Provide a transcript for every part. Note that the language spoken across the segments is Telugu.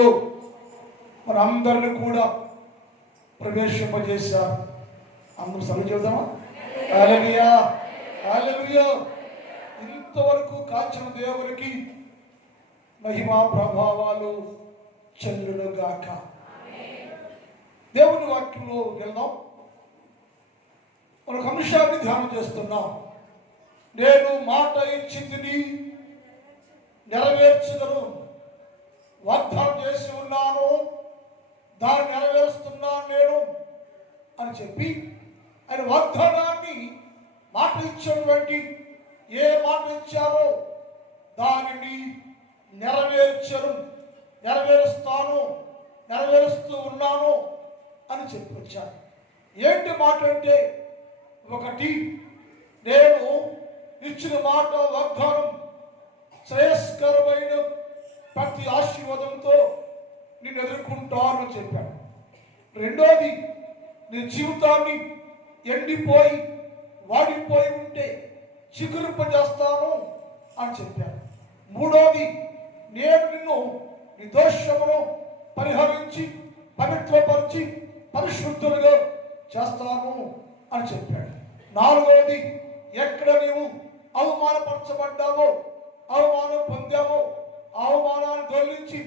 మందిరంలో మనందరిని కూడా ప్రవేశింపజేశారు. అందరూ సభ చెబుతామా? హల్లెలూయా, హల్లెలూయా. ఇంతవరకు కాచిన దేవునికి మహిమా ప్రభావాలు చెల్లునుగాక. దేవుని వాక్యంలో వెళ్దాం. మనకు అంశాన్ని ధ్యానం చేస్తున్నాం. నేను మాట ఇచ్చి తిని నెరవేర్చగలను, వాగ్దానం చేసి ఉన్నాను, దాన్ని నెరవేరుస్తున్నాను నేను అని చెప్పి ఆయన వాగ్దానాన్ని, మాట ఇచ్చినటువంటి ఏ మాట ఇచ్చారో దానిని నెరవేరుస్తాను, నెరవేరుస్తూ ఉన్నాను అని చెప్పి వచ్చాను. ఏంటి మాట అంటే, ఒకటి, నేను ఇచ్చిన మాట వాగ్దానం శ్రేయస్కరమైన ప్రతి ఆశీర్వాదంతో నేను ఎదుర్కొంటాను చెప్పాను. రెండోది, నీ జీవితాన్ని ఎండిపోయి వాడిపోయి ఉంటే చిగురింపజేస్తాను అని చెప్పాను. మూడోది, నేను నిన్ను నీ దోషమును పరిహరించి పవిత్రపరిచి పరిశుద్ధులుగా చేస్తాను అని చెప్పాడు. నాలుగవది, ఎక్కడ నీవు అవమానపరచబడ్డావో, అవమానం పొందావో, అవమానాన్ని దొర్లించి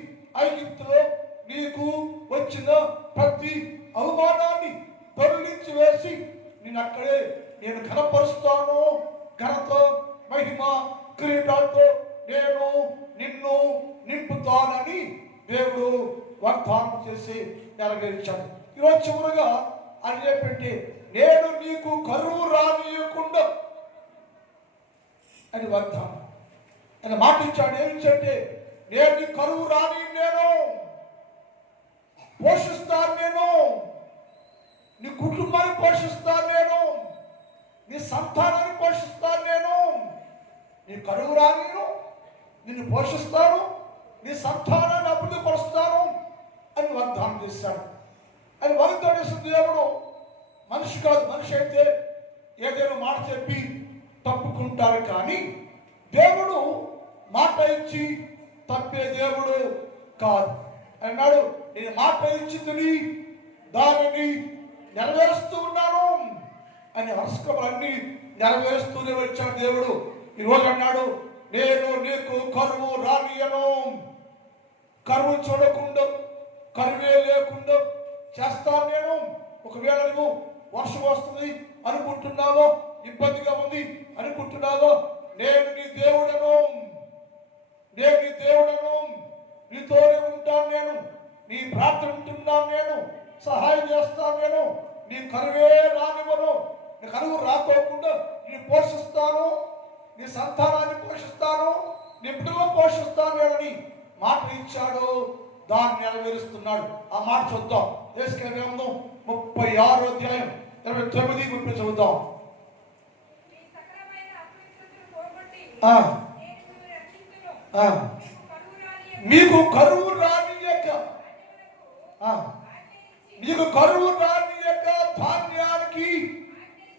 ఐగుప్తులో నీకు వచ్చిన ప్రతి అవమానాన్ని దొర్లించి వేసి నేను అక్కడే నేను ఘనపరుస్తాను, ఘనత మహిమ కిరీటాలతో నేను నిన్ను నింపుతానని దేవుడు వాగ్దానం చేసి నెరవేర్చాడు. ఈరోజు చివరిగా అని చెప్పంటే, నేను నీకు కరువు రానియకుండా అని వాగ్దానం ఆయన మాట ఇచ్చాడు. ఏమిచ్చంటే, నేను నీ కరువు రాని, నేను పోషిస్తాను, నేను నీ కుటుంబాన్ని పోషిస్తాను, నేను నీ సంతానాన్ని పోషిస్తాను, నేను నీ కరువు రాని, నిన్ను పోషిస్తాను, నీ సంతానాన్ని అభివృద్ధి పరుస్తాను అని వాగ్దానం చేశాడు. అని వాగ్దానం చేసిన దేవుడు మనిషి కాదు. మనిషి అయితే ఏదైనా మాట చెప్పి తప్పుకుంటారు, కానీ దేవుడు మాట ఇచ్చి తప్పే దేవుడు కాదు. అన్నాడు, నేను మాట ఇచ్చింది దానిని నెరవేరుస్తూ ఉన్నాను అని హర్షకములన్నీ నెరవేరుస్తూనే వచ్చాడు దేవుడు. ఈరోజు అన్నాడు, నేను నీకు కరువు రానియను, కరువు చూడకుండా, కరువే లేకుండా చేస్తాను నేను. ఒకవేళ నువ్వు వర్షం వస్తుంది అనుకుంటున్నావో, ఇబ్బందిగా ఉంది అనుకుంటున్నావో, నేను నీ దేవుడను, నేను నీ దేవుడను, నీతోనే ఉంటాను నేను, నీ ప్రార్థన ఉంటున్నాను నేను, సహాయం చేస్తాను నేను, నీ కరువే రానివ్వను, నీ కరువు రాకోకుండా నీ పోషిస్తాను, నీ సంతానాన్ని పోషిస్తాను, నీ బిడ్డలను పోషిస్తాను అని మాట ఇచ్చాడు. దాన్ని నెరవేరుస్తున్నాడు. ఆ మాట చూద్దాం. యేసుక్రీస్తు గ్రంథం 36వ అధ్యాయం 29 చదువుదాం. మీకు కరువు రానియక, మీకు కరువు రానియక ధాన్యానికి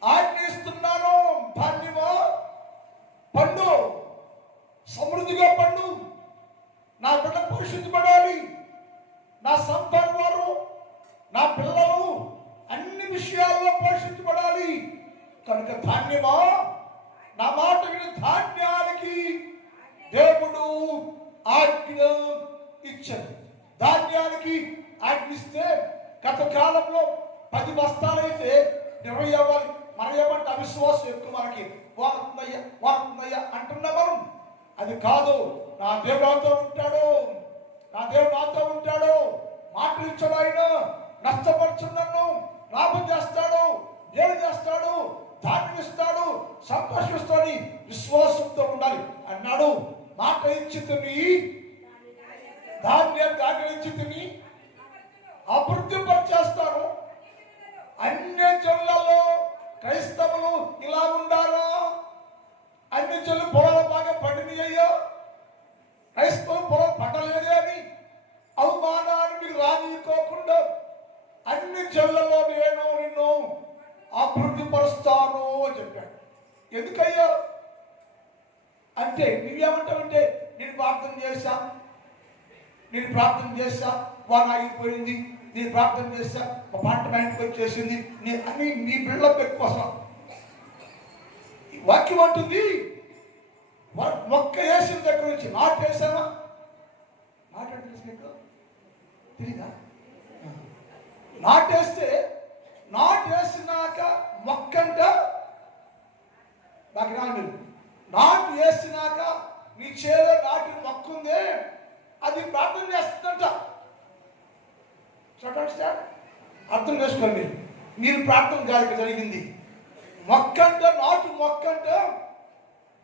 ఆజ్ఞిస్తున్నాను. ధాన్యమా పండు, సమృద్ధిగా పండు, నా బిడ్డ పోషించబడాలి, నా సంతానం వారు, నా పిల్లలు అన్ని విషయాల్లో పోషించబడాలి. కనుక ధాన్యమా, నా మాట విని ధాన్యానికి దేవుడు ఆజ్ఞ ఇచ్చాడు. ధాన్యానికి ఆజ్ఞిస్తే గత కాలంలో 10 బస్తాలైతే 20 అవ్వాలి. మనం ఏమంటే అవిశ్వాసం ఎక్కువ, మనకి వాడుతుందయ్యా అంటున్నాం మనం. అది కాదు. నా దేవుడు నాతో ఉంటాడు, నా దేవుడు నాతో ఉంటాడు, మాట ఇచ్చాడు, ఆయన నష్టపరుచున్నాను, లాభం చేస్తాడు, ఏడు చేస్తాడు, ధాన్యం ఇస్తాడు, సంతోషిస్తాడు, విశ్వాసంతో ఉండాలి అన్నాడు. మాట ఇచ్చి తిని, ధాన్యాన్ని ఆగ్రహించి తిని అభివృద్ధి పరిచేస్తాను. అన్ని జనులలో క్రైస్తవులు ఇలా ఉండారా? అన్ని జనులు పొలాలు బాగా పండినవి అయ్యా, క్రైస్తవులు పొలం పండలేదే అని అవమానాన్ని మీకు రానికోకుండా అన్ని జనులలో నేను నిన్ను అభివృద్ధి పరుస్తాను అని చెప్పాడు. ఎందుకయ్యా అంటే, నువ్వేమంటావంటే, నేను ప్రార్థన చేశాను, నేను ప్రార్థన చేస్తా వాన ఆగిపోయింది, నేను ప్రార్థన చేస్తా మా పంట మా ఇంటికి వచ్చేసింది, నేను అని నీ బిల్డప్ ఎక్కువ. అసలు వాక్యం అంటుంది మొక్క వేసిన దగ్గర నుంచి నాటు వేసావా, నాటు అంటే తెలిసిన తెలీదా? నాటేస్తే నాటు వేసినాక మొక్కంట బాగా రాను మీరు. నాటు వేసినాక నీ చేలో నాటిన మొక్క ఉందే అది ప్రార్థన చేస్తుందంట. అర్థం చేసుకోండి మీరు. మీరు ప్రార్థన కాదు జరిగింది. మొక్కంట నాటు మొక్కంట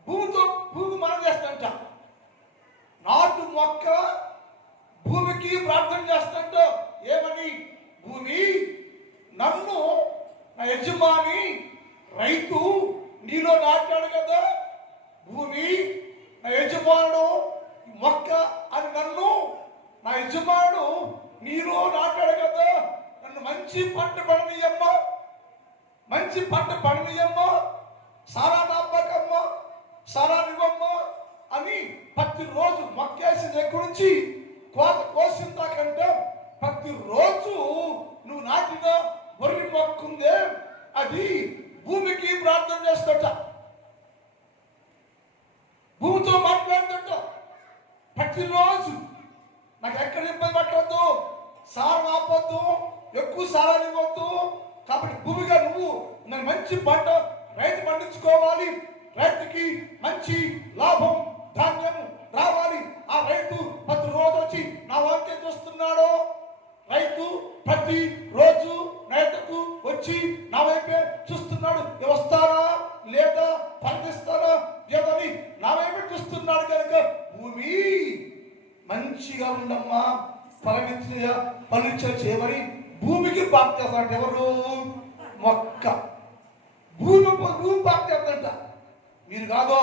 భూమి మనం చేస్తుంట. నాటు మొక్క భూమికి ప్రార్థన చేస్తుంట. ఏమని? భూమి నన్ను నా యజమాని రైతు నీలో నాటాడు కదా, భూమి నా యజమానుడు మొక్క అని నన్ను నా యజమానుడు నీలో నాటాడు కదా, నన్ను మంచి పంట పడనీయమ్మ, మంచి పంట పడనీయమ్మ, సారా నాపకమ్మ, సారా నివ్వమ్మ అని ప్రతిరోజు మొక్కేసిన దగ్గర నుంచి కోత కోసిన దాకంటే ప్రతిరోజు నువ్వు నాటిన వరి మొక్కుందే అది భూమికి ప్రార్థన చేస్తట, భూమితో మాట్లాడుతుంట. ప్రతిరోజు నాకు ఎక్కడ ఇబ్బంది పట్టవద్దు, సారం ఆపొద్దు, ఎక్కువ సారాలు ఇవ్వద్దు. కాబట్టి భూమిగా నువ్వు నాకు మంచి పంట రైతు పండించుకోవాలి, రైతుకి మంచి లాభం ధాన్యం రావాలి. ఆ రైతు ప్రతి రోజు వచ్చి నా వాక్యం చూస్తున్నాడు. రైతు ప్రతి రోజు రైతుకు వచ్చి నా వైపే చూస్తున్నాడు. వస్తారా లేదా పండిస్తారా లేదని నా వైపే చూస్తున్నాడు. కనుక భూమి మంచిగా ఉండమ్మా, పలుచ చేయమని భూమికి బాధ చేస్తారంట. ఎవరు? మొక్క. భూమి బాధ చేస్తారంట. మీరు కాదు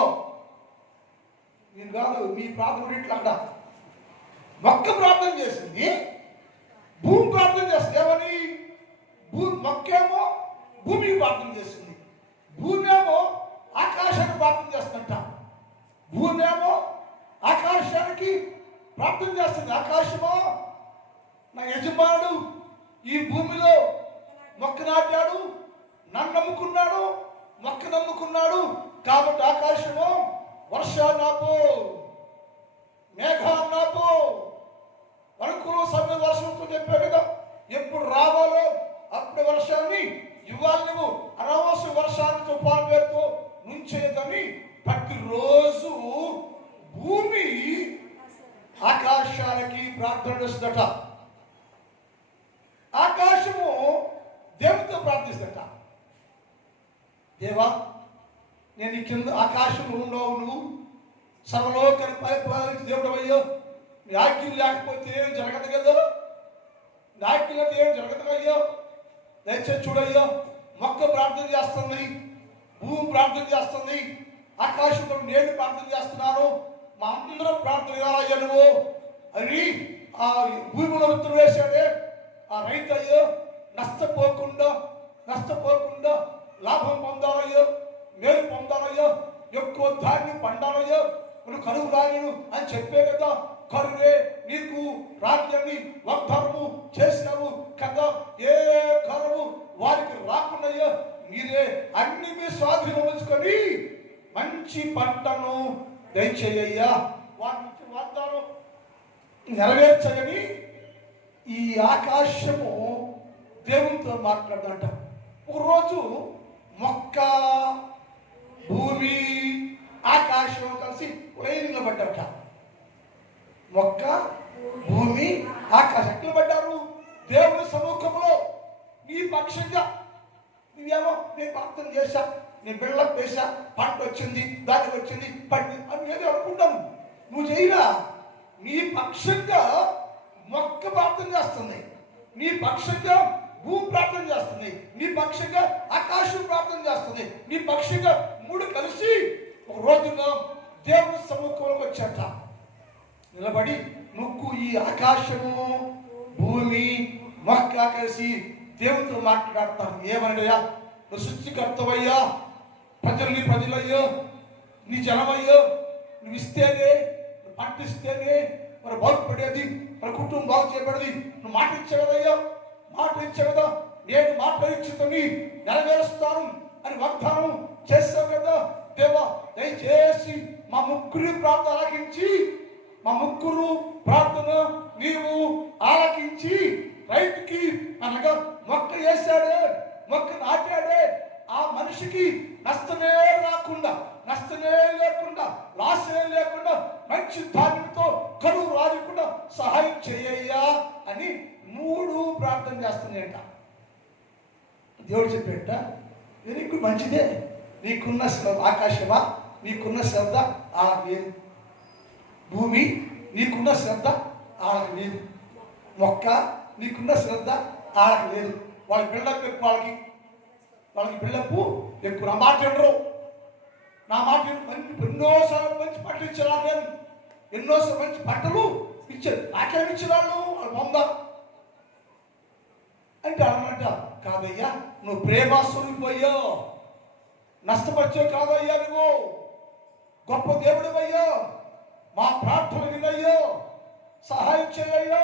మీ ప్రార్థన ఇట్లా అక్కడ మొక్క ప్రార్థన చేసింది, భూమి ప్రార్థన చేస్తుంది. ఏమని? మొక్కేమో భూమికి ప్రార్థన చేస్తుంది, భూమి ఏమో ఆకాశానికి ప్రార్థన చేస్తుంట. భూమి ఏమో ఆకాశానికి ప్రార్థన చేస్తుంది. ఆకాశమో నా యజమానుడు ఈ భూమిలో మొక్క నాటాడు, నన్ను నమ్ముకున్నాడు, మొక్క నమ్ముకున్నాడు. కాబట్టి ఆకాశమో వర్షాలు నాపో, మేఘాలు నాపో, అనుకూల సమయం వర్షంతో చెప్పాడు కదా. ఎప్పుడు రావాలో అప్పుడు వర్షాన్ని ఇవ్వాలి. నువ్వు అనవసర వర్షాన్ని తుఫాను పేరుతో నుంచేదని ప్రతిరోజు భూమి ఆకాశానికి ప్రార్థన చేస్తుందట. ఆకాశము దేవుడితో ప్రార్థిస్తుందట. దేవా, నేను ఈ కింద ఆకాశంలో ఉండవు, నువ్వు సర్వలోకానికి పరిపాలించి దేవుడు అయ్యో, నీ ఆజ్ఞలు లేకపోతే ఏం జరగదు కదా, నీ ఆజ్ఞలతో ఏం జరగదు అయ్యో. దయచేసి చూడయ్యో, మొక్క ప్రార్థన చేస్తుంది, భూమి ప్రార్థన చేస్తుంది, ఆకాశంలో నేను ప్రార్థన చేస్తున్నాను, మా అందరం ప్రార్థన చేయాలయ్యా నువ్వు అని ఆ భూమిలో విత్తనం వేసాడే ఆ రైతు అయ్యో నష్టపోకుండా లాభం పొందాలయ్యో, మేలు పొందాలయ్యో, ఎక్కువ ధాన్యం పండాలయ్యో, నువ్వు కరువు రాయను అని చెప్పే కదా. కరువే నీకు రాజ్యాన్ని వాగ్దానము చేసినావు కదా. ఏ కరువు వారికి రాకుండాయో మీరే అన్ని మీ స్వాధీనం ఉంచుకొని మంచి పంటను దయచేయ్యా, వారి నుంచి వాగ్దానం నెరవేర్చగని ఈ ఆకాశము దేవునితో మాట్లాడదంట. ఒకరోజు మొక్క, భూమి, ఆకాశం కలిసి ఒకే నిలబడ్డట. మొక్క, భూమి, ఆకాశం ఎట్లా పడ్డారు? దేవుని సముఖంలో నీ పక్షంగా. నువ్వేమో నేను ప్రార్థన చేశా, నేను బిల్డప్ వేసా, పంట వచ్చింది, దానికి వచ్చింది, పండి అని ఏదో అనుకుంటాను. నువ్వు చేయరా. నీ పక్షంగా మొక్క ప్రార్థన చేస్తుంది, నీ పక్షంగా భూమి ప్రార్థన చేస్తుంది, నీ పక్షంగా ఆకాశం ప్రార్థన చేస్తుంది, నీ పక్షంగా మూడు కలిసి ఒక రోజున దేవుని సముఖంలోకి వచ్చాట. నిలబడి నువ్వు ఈ ఆకాశము, భూమి, మొక్క కలిసి దేవునితో మాట్లాడతాను. ఏమన్నాయా? నువ్వు సృష్టికర్తవయ్యా, ప్రజల్ని ప్రజలయ్యో, నీ జనమయ్యో, నువ్వు ఇస్తేనే, నువ్వు పంటిస్తేనే మరి బాగుపడేది, మన కుటుంబం బాగు చేయబడింది. నువ్వు మాట ఇచ్చావు కదయ్యా, మాట ఇచ్చావు కదా, నేను మాట ఇచ్చుకొని నెరవేరుస్తాను అని వాగ్దానం చేస్తావు కదా దేవా. దయచేసి మా ముగ్గురు ప్రార్థన ఆలకించి, మా ముగ్గురు ప్రార్థన నీవు ఆలకించి రైతుకి అనగా మొక్క వేశాడే, మొక్క నాటాడే ఆ మనిషికి నష్టమే రాకుండా, నష్టమే లేకుండా, లాసే లేకుండా మంచి ధాన్యంతో కరువు రాకుండా సహాయం చేయయ్యా అని 3 ప్రార్థన చేస్తున్నాయంట. దేవుడు చెప్పేట నీకు మంచిదే, నీకున్న ఆకాశమా, నీకున్న శ్రద్ధ ఆళ్ళకి లేదు, భూమి నీకున్న శ్రద్ధ ఆళ్ళకి లేదు, మొక్క నీకున్న శ్రద్ధ ఆళ్ళకి లేదు. వాళ్ళ బిల్డప్ ఎక్కువ, వాళ్ళకి బిల్డప్ ఎక్కువ. నా మాట వినరు, నా మాట ఎన్నోసార్లు మంచి బట్టలు ఇచ్చారు, నేను ఎన్నోసార్లు మంచి బట్టలు ఇచ్చారు, నాకేమి ఇచ్చిన వాళ్ళు పొందా అంటే అనమాట. కాదయ్యా, నువ్వు ప్రేమాస్వరూపోయ్యో, నష్టపరిచావు కాదయ్యా, నువ్వు గొప్ప దేవుడు అయ్యో, మా ప్రార్థన వినయ్యో, సహాయం చేయయ్యో.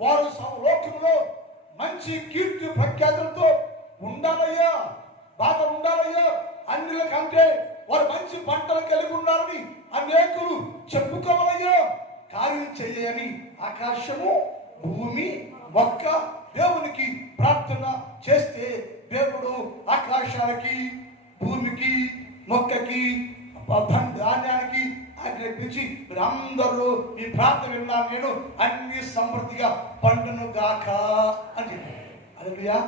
వారు లోకంలో మంచి కీర్తి ప్రఖ్యాతులతో ఉండాలయ్యా, బాగా ఉండాలయ్యా. అన్నిల కంటే వారు మంచి పంటలు కలిగి ఉండాలని అనేకులు చెప్పుకోవాలయ్యా. కార్యం చేయని ఆకాశము, భూమి, మొక్క దేవునికి ప్రార్థన చేస్తే దేవుడు ఆకాశానికి, భూమికి, మొక్కకి, ధాన్యానికి ఆజ్ఞాపించి మీరందరూ ఈ ప్రార్థన విన్నాను నేను, అన్ని సమృద్ధిగా పండును గాక అని చెప్పారు. హల్లెలూయా.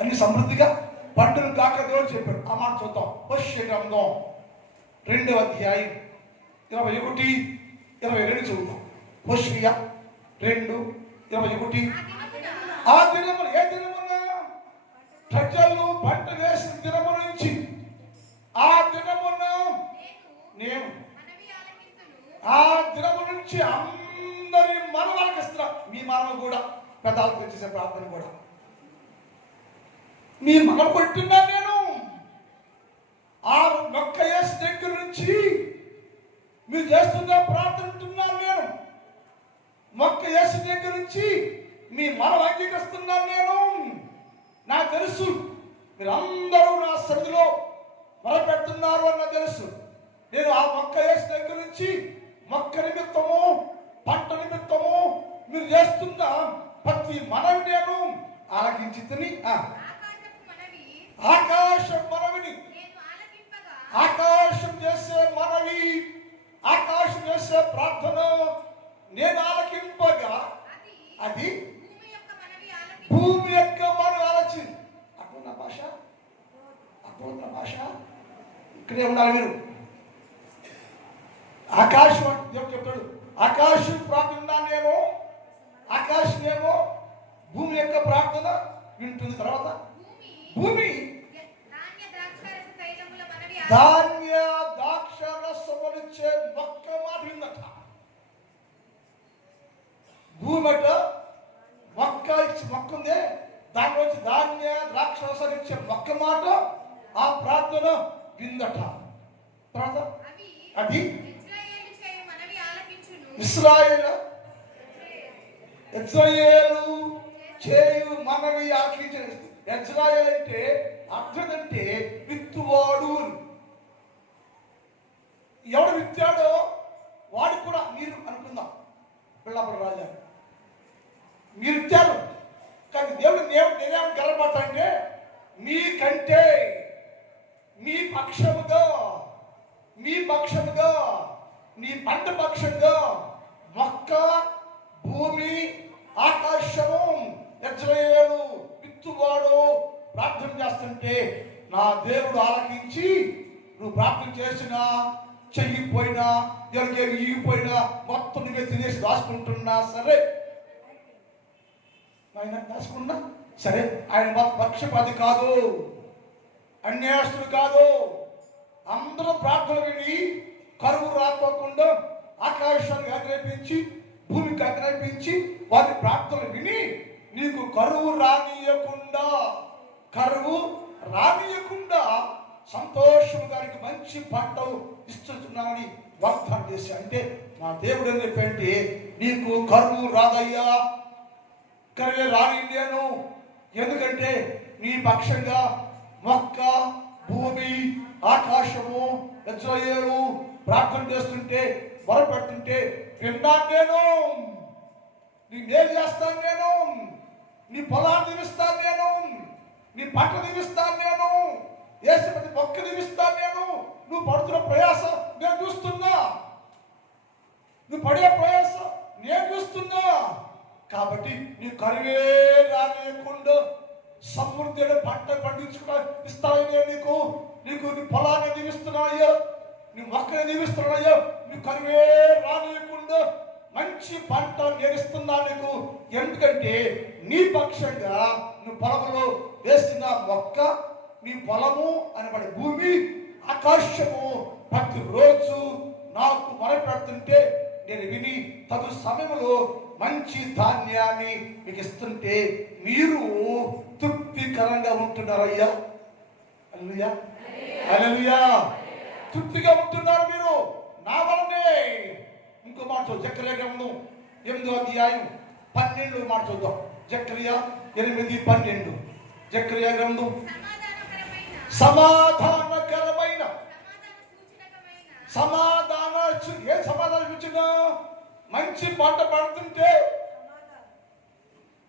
అన్ని సమృద్ధిగా పండును గాక దేవుడు చెప్పాడు. ఆ మాట చూద్దాం. హోషేయ గ్రంథం 2వ అధ్యాయం 21, 22 చదువుతాం. హోషేయ 2:21. ఆ దినమున, ఏ దినమున? ప్రజలు పంట వేసిన దినము నుంచి ఆ దినమున నేను ఆ దినము నుంచి అందరి మనవాళ్ళకి ఇస్తున్నా. మీ మనవ కూడా, పెదాలకు వచ్చేసే ప్రార్థన కూడా మీ మనం కొట్టినా నేను. ఆ మొక్క వేసిన దగ్గర నుంచి మీరు చేస్తున్న ప్రార్థన ఉంటున్నాను నేను. మొక్క వేసిన దగ్గర నుంచి మీ మనం అంగీకరిస్తున్నాను నేను. నాకు తెలుసు మీరందరూ నా సన్నిధిలో మొదలుపెడుతున్నారు అన్న తెలుసు. నేను ఆ మొక్క వేసిన దగ్గర నుంచి మొక్క నిమిత్తము, పంట నిమిత్తము మీరు చేస్తున్న ప్రతి మనవి నేను ఆలకించితిని. ఆకాశం మనవిని, ఆకాశం చేసే మనవి, ఆకాశం చేసే ప్రార్థన నేను ఆలకింపగా అది భూమి యొక్క మనవి ఆలచి. అర్థం భాష, అర్థం భాష ఇక్కడే ఉండాలి మీరు. ఆకాశం దేవుడు చెప్తాడు, ఆకాశం ప్రార్థన నేను, ఆకాశం ఏమో భూమి యొక్క ప్రార్థన వింటుంది. తర్వాత భూమి ధాన్య ద్రాక్ష రసములిచ్చే మొక్క మాట విందట. భూమి అట మొక్క ఇచ్చి మొక్క ఉందే, దాని వచ్చి ధాన్య ద్రాక్ష రసాలు ఇచ్చే మొక్క మాట ఆ ప్రార్థన విందట. తర్వాత అది ఇశ్రాయేలు చేయు మనవి ఆలకించిన. ఇశ్రాయేలు అంటే అర్థం అంటే విత్తువాడు. ఎవడు విత్తాడో వాడు కూడా మీరు అనుకుందాం. పిల్లప్పుడు రాజా మీరు ఇచ్చారు, కానీ దేవుడు నేనేమో గర్వపడతానంటే మీకంటే మీ పక్షముగా, మీ పక్షముగా, నీ పంట పక్షంగా మొక్క, భూమి, ఆకాశము, ఇశ్రాయేలు విత్తువాడు ప్రార్థన చేస్తుంటే నా దేవుడు ఆలకించి నువ్వు ప్రార్థన చేసినా, చెయ్యిపోయినా, ఎవరికేమి ఈగిపోయినా, మొత్తం నువ్వే తినేసి దాచుకుంటున్నా సరే, ఆయన దాచుకున్నా సరే, ఆయన పక్షపాతి కాదు, అన్యాయస్తుడు కాదు. అందరూ ప్రార్థన విని కరువు రాకోకుండా ఆకాశానికి ఆజ్ఞాపించి, భూమికి ఆజ్ఞాపించి వారి ప్రార్థనలు విని నీకు కరువు రానియకుండా సంతోషం గారికి మంచి పంటలు ఇస్తున్నామని వాగ్దానం చేసి, అంటే నా దేవుడు అని చెప్పంటే నీకు కరువు రాదయ్యా, కరువే రాని నేను. ఎందుకంటే నీ పక్షంగా మొక్క, భూమి, ఆకాశము, ఇశ్రాయేలు ప్రార్థన చేస్తుంటే, మొరపెడుతుంటే విన్నాను నేను. నీ మేలు చేస్తాను నేను, నీ పొలాన్ని దీవిస్తాను నేను, నీ పంట దీవిస్తాను నేను, వేసే ప్రతి మొక్క దీవిస్తాను నేను. నువ్వు పడుతున్న ప్రయాసం నేను చూస్తున్నా, నువ్వు పడే ప్రయాసం నేను చూస్తున్నా. కాబట్టి నీ కరువే రాలేకుండా సమృద్ధి పంట పండించుకున్నా ఇస్తాయో నీకు. నీకు నీ పొలాన్ని దీవిస్తున్నాయో, నీ మొక్కని దీవిస్తున్నాయో. నీ కరువే రాలేకుండా మంచి పంట నేరిస్తున్నా నీకు. ఎందుకంటే నీ పక్షంగా నువ్వు పొలంలో వేసిన మొక్క, నీ పొలము అనబడే భూమి, ఆకాశము ప్రతిరోజు నాకు మొరపెడుతుంటే నేను విని తగు సమయంలో మంచి ధాన్యాన్ని మీకు ఇస్తుంటే మీరు తృప్తికరంగా ఉంటున్నారయ్యా. హల్లెలూయా, హల్లెలూయా. తృప్తిగా ఉంటున్నారు మీరు నా వల్లనే. ఇంకో మాట చూద్దాం, జకర్యా గ్రంథం 8వ అధ్యాయం 12వ మాట చూద్దాం. జకర్యా 8:12. జకర్యా గ్రంథం సమాధానకరమైన ఏ సమాధానం ఇచ్చిన? మంచి పంట పడుతుంటే,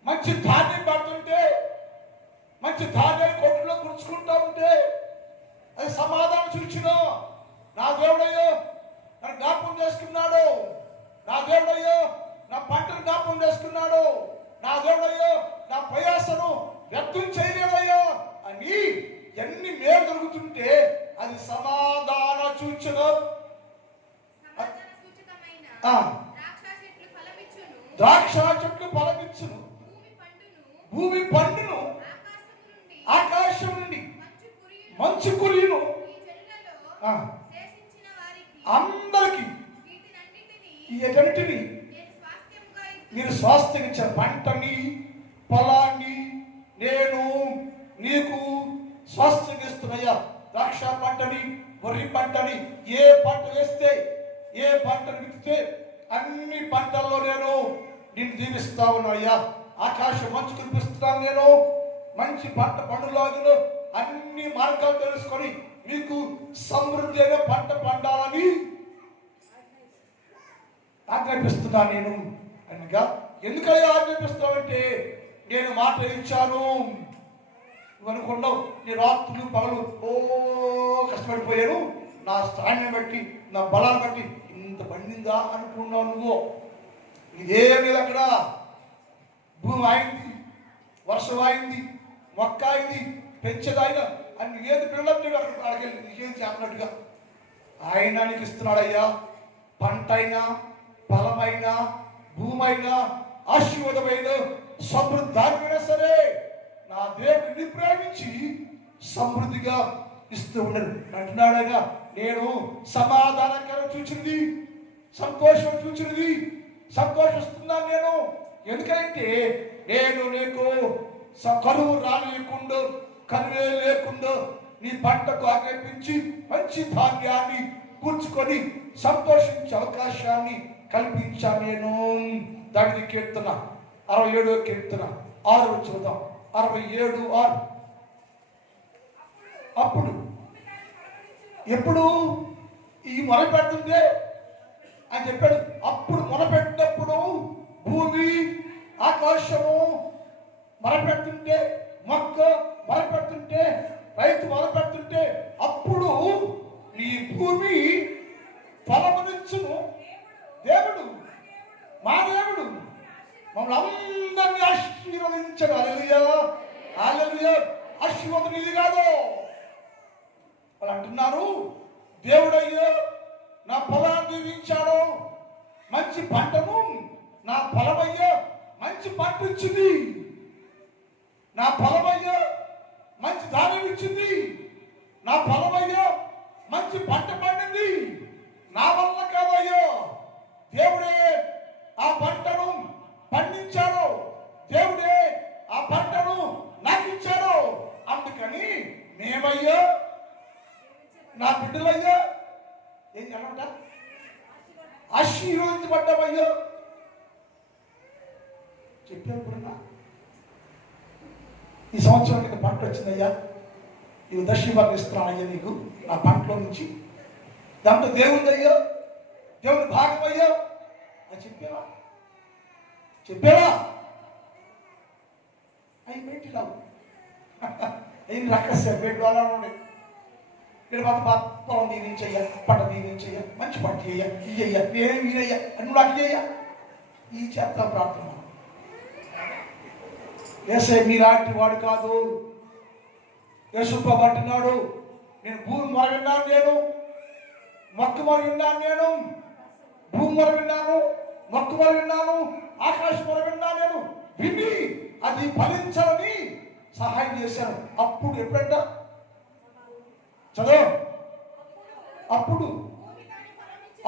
మంచి ధాన్యం పడుతుంటే, మంచి ధాన్యాన్ని కొట్టులో కూర్చుకుంటా ఉంటే అది సమాధానం సూచన. నా దేవుడయ్యో నన్ను జ్ఞాపకం చేసుకున్నాడు, నా దేవుడయ్యో నా పంటను జ్ఞాపకం చేసుకున్నాడు, నా దేవుడయ్యో నా ప్రయాసను వ్యర్థం చేయలేదయ్యో అని ఎన్ని మేలు జరుగుతుంటే అది సమాధాన సూచన. ద్రాక్ష చెట్లు ఫలమిచ్చును, భూమి పండును, ఆకాశం నుండి మంచు కురియును. అందరికి వీటన్నిటిని మీరు స్వాస్థ్యం ఇచ్చారు. పంటని, పొలాన్ని నేను నీకు స్వాస్థ్యం ఇస్తున్నాయా. ద్రాక్ష పంటని, వరి పంటని, ఏ పంట వేస్తే, ఏ పంటను విత్తితే అన్ని పంటల్లో నేను నిన్ను దీవిస్తా ఉన్నాయ్యా. ఆకాశం మంచు కురిపిస్తున్నాను నేను. మంచి పంట పండులాగును అన్ని మార్గాలు తెలుసుకొని మీకు సమృద్ధి అయిన పంట పండాలని ఆజ్ఞాపిస్తున్నా నేను అనగా. ఎందుకయ్యా ఆజ్ఞాపిస్తావంటే నేను మాట ఇచ్చాను. నువ్వు అనుకున్నావు నీ రాత్రులు పగలు కష్టపడిపోయాను, నా స్థాయిని బట్టి, నా బలాన్ని బట్టి ఇంత పండిందా అనుకున్నావు నువ్వు. ఇదేం లేదు. అక్కడ భూమి అయింది, వర్షం అయింది, మొక్క అయింది, పెంచేదాయన అని ఏది పిల్లలు అక్కడ అడగలి ఏం చేస్తున్నట్టుగా ఆయన నీకు ఇస్తున్నాడయ్యా. పంట అయినా, ఫలమైనా, భూమి అయినా, ఆశీర్వాదమైన సమృద్ధాన్ని సరే నా దేవుడిని ప్రేమించి సమృద్ధిగా ఇస్తూ ఉండరు అంటున్నాడైనా. నేను సమాధానకరం చూచినది, సంతోషం చూచినది, సంతోషిస్తున్నాను నేను. ఎందుకంటే నేను నీకు కరువు రానియకుండా, కరువే లేకుండా నీ పంటకు ఆజ్ఞాపించి మంచి ధాన్యాన్ని కూర్చుకొని సంతోషించే అవకాశాన్ని కల్పించాను నేను. దానికి కీర్తన 67వ కీర్తన 6 చూద్దాం. 67:6. అప్పుడు ఎప్పుడు ఈ మొరపెడుతుంటే అని చెప్పాడు. అప్పుడు మొరపెట్టినప్పుడు భూమి, ఆకాశము మొరపెడుతుంటే, మొక్క మొరపెడుతుంటే, రైతు మొరపెడుతుంటే అప్పుడు నీ భూమి ఫలమునిచ్చును. దేవుడు, మా దేవుడు మమ్మల్ని అందరినీ ఆశీర్వదించడు. హల్లెలూయా, హల్లెలూయా. ఆశీర్వాదం ఇది కాదు. వాళ్ళు అంటున్నారు దేవుడయ్యో నా పొలాన్ని దీవించాడు, మంచి పంటను, నా పొలమయ్యో మంచి పంట ఇచ్చింది, నా పొలమయ్యో మంచి ధాన్యం ఇచ్చింది, నా పొలమయ్యో మంచి పంట పండింది. నా వల్ల కాదయ్యో, దేవుడే ఆ పంటను పండించాడు, దేవుడే ఆ పంటను నాకు ఇచ్చాడు. అందుకని మేమయ్యో, నా బిడ్డలయ్యో ఏం చెప్పంట ఆశీర్వాదం చెప్పేప్పుడున్నా ఈ సంవత్సరం నీకు పంట వచ్చిందయ్యా, ఇవి దశీభాగం ఇస్తున్నానయ్యా నీకు నా పంటలో నుంచి, దాంట్లో దేవుడు అయ్యా, దేవుని భాగం అయ్యా అని చెప్పేవా? అవి పెట్టి రావు అవి రకరకాల పెట్టి వాళ్ళ ఉండే ఇక్కడ మాత్రం పొలం దీవించయ్యా, పంట దీవించయ్యా, మంచి పంట చేయ్యా, ఇయ్యయ్యా, నేనేం వీనయ్యా అని నువ్వు అట్లా చేయ్యా. ఈ చేత ప్రార్థన యేసయ్య మీలాంటి వాడు కాదు. యేసుప్రభు అంటున్నాడు, నేను భూమి మొర విన్నాను, నేను మొక్క మొర విన్నాను, నేను భూమి మొర విన్నాను, మొక్క మొర విన్నాను, ఆకాశం మొర విన్నాను, నేను విని అది ఫలించాలని సహాయం చేశాను. అప్పుడు ఎప్పుడంట చదువు,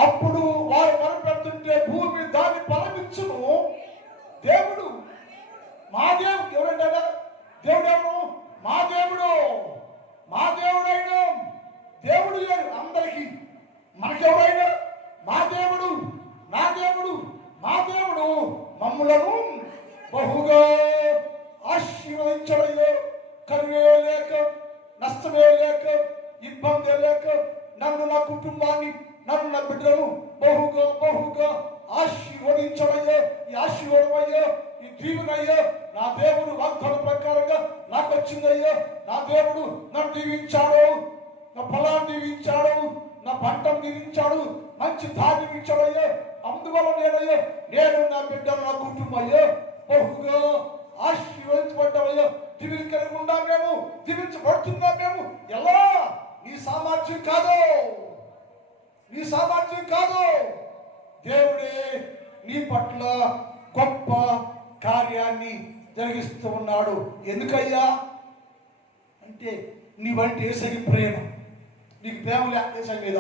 అప్పుడు వారు మొరపెడుతుంటే భూమి దాన్ని ఫలమిచ్చును. దేవుడు మా దేవుడు ఎవరంటారా? దేవుడు ఎవరు? మా దేవుడు, మా దేవుడైనా దేవుడు లేరు అందరికీ. మనకెవరైనా మా దేవుడు, నా దేవుడు, మా దేవుడు మమ్ములను బహుగా ఆశీర్వదించడయ్యో. కరువే లేక, నష్టమే లేక, ఇబ్బంది లేక నన్ను, నా కుటుంబాన్ని, నన్ను, నా బిడ్డలను బహుగా ఆశీర్వదించడయ్యో. ఈ ఆశీర్వాదమయ్యో, ఈ దీవెనయ్యో నా దేవుడు వాగ్దానం ప్రకారంగా నాకు వచ్చిందయ్యో. నా దేవుడు నన్ను దీవించాడు, నా పొలాన్ని దీవించాడు, నా పంటను దీవించాడు, మంచి ధాన్యం ఇచ్చాడయ్యో. అందువల్ల నేను నా బిడ్డలు, నా కుటుంబం అయ్యో బహుగా ఆశీర్వదించబడ్డామయ్యో. దీవించకుండా మేము దీవించబడుతున్నాం. మేము ఎలా? నీ సామర్థ్యం కాదు, నీ సామర్థ్యం కాదు. దేవుడే నీ పట్ల గొప్ప కార్యాన్ని జరిగిస్తూ ఉన్నాడు. ఎందుకయ్యా అంటే నీవంటే యేసయ్యకి ప్రేమ. నీకు ప్రేమ లేక యేసయ్య మీద,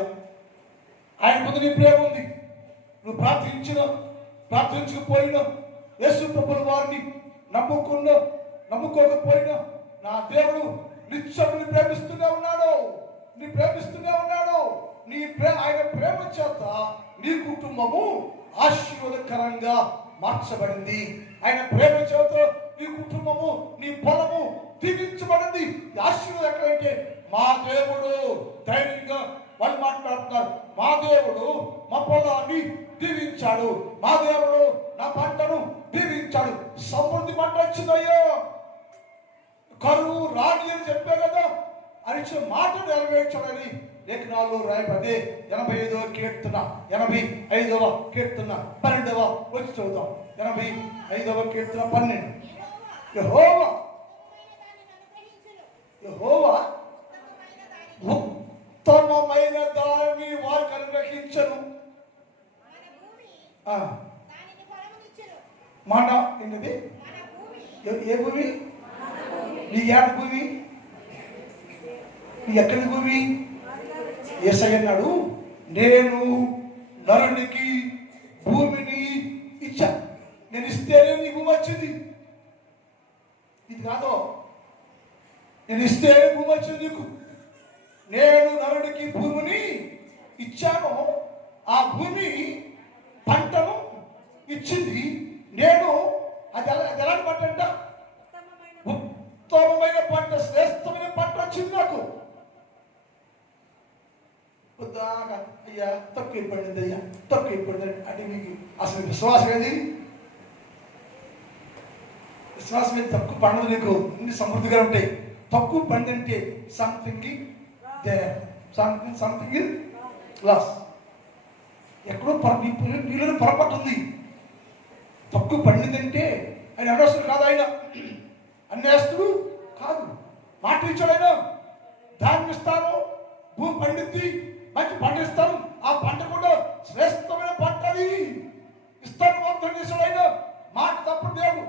ఆయన ముందు నీ ప్రేమ ఉంది. నువ్వు ప్రార్థించకపోయినా, యేసు ప్రభువుల వారిని నమ్ముకోకపోయినా నా దేవుడు నిత్యం నీ ప్రేమిస్తూనే ఉన్నాడు, ఆయన ప్రేమ చేత నీ కుటుంబము ఆశీర్వాదకరంగా మార్చబడింది. ఆయన ప్రేమ చేత నీ కుటుంబము, నీ పొలము దీవించబడింది. ఆశీర్వాదం ఎక్కడంటే మా దేవుడు, ధైర్యంగా వాళ్ళు మాట్లాడుతున్నారు, మా దేవుడు మా పొలాన్ని దీవించాడు, మా దేవుడు నా పంటను దీవించాడు. సమృద్ధి పంట వచ్చిందయ్యో. కరువు రాని అని చెప్పే కదా అని మాట నెరవేర్చాడని లేఖనాల్లో రాయబడి 85వ కీర్తన 12వ వచ్చి చదువుతాం. 85వ కీర్తన 12. యెహోవా ఉత్తమమైన దానిని వారికి అనుగ్రహించను. మాట ఏంటది? ఏ భూమి? నీ ఏడు భూమి, నీ ఎక్కడి భూమి? యేసయ్య అన్నాడు, నేను నరునికి భూమిని ఇచ్చా. నేను ఇస్తేనే నీ భూమి వచ్చింది. ఇది కాదు, నేను ఇస్తేనే భూమి వచ్చింది నీకు. నేను నరునికి భూమిని ఇచ్చాను, ఆ భూమి పంటను ఇచ్చింది. నేను అది ఎలాంటి పంట అంట? ఉత్తమమైన పంట, శ్రేష్టమైన పంట వచ్చింది నాకు. అయ్యా తక్కువ పడింది, అయ్యా తక్కువ పడింది అంటే మీకు అసలు విశ్వాసం ఏది? విశ్వాసం ఏది? తక్కువ పండదు నీకు, అన్ని సమృద్ధిగా ఉంటాయి. తక్కువ పండింటే సంథింగ్ లాస్. ఎక్కడో నీళ్ళని పొరపాటు ఉంది. తక్కువ పండిందంటే ఆయన అనవసరం కాదు, ఆయన అన్నేస్తుడు కాదు, మాట ఇచ్చాడు ఆయన. ధాన్యం ఇస్తాను, భూమి పండిద్ది, మంచి పండిస్తాను, ఆ పంట కూడా శ్రేష్టమైన పంట అది ఇస్తాను వాగ్దానం చేశాడు ఆయన. మాట తప్పుడు దేవుడు